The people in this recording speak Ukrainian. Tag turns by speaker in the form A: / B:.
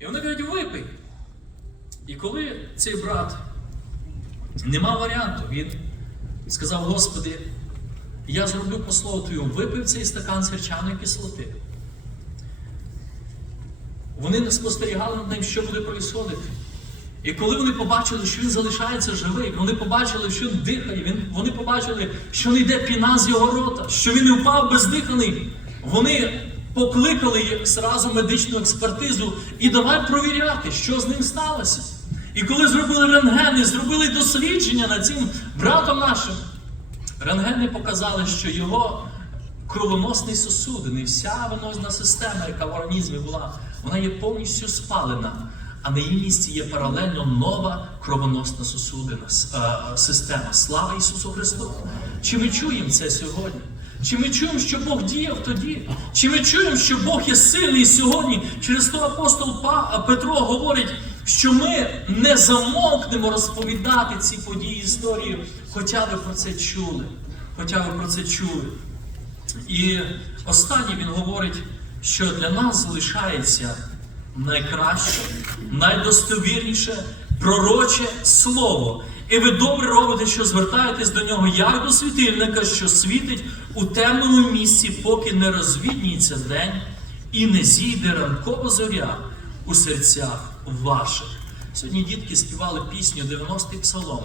A: І вони кажуть, випий. І коли цей брат не мав варіанту, він сказав, Господи, я зроблю по слову Твоєму, випив цей стакан сірчаної кислоти. Вони не спостерігали над ним, що буде происходити. І коли вони побачили, що він залишається живий, вони побачили, що він дихає, він, вони побачили, що не йде піна з його рота, що він не впав бездиханий, вони покликали зразу медичну експертизу і давай провіряти, що з ним сталося. І коли зробили рентгени, зробили дослідження над цим братом нашим, рентгени показали, що його кровоносний сосуди, не вся венозна система, яка в організмі була, вона є повністю спалена. А на її місці є паралельно нова кровоносна сосудина е, система. Слава Ісусу Христу! Чи ми чуємо це сьогодні? Чи ми чуємо, що Бог діяв тоді? Чи ми чуємо, що Бог є сильний сьогодні? Через то апостол Петро говорить, що ми не замовкнемо розповідати ці події історії, хоча ви про це чули. Хоча ви про це чули. І останнє він говорить, що для нас залишається найкраще, найдостовірніше пророче слово. І ви добре робите, що звертаєтесь до нього як до світильника, що світить у темному місці, поки не розвідніться день і не зійде ранкова зоря у серцях ваших. Сьогодні дітки співали пісню 90-й псалом.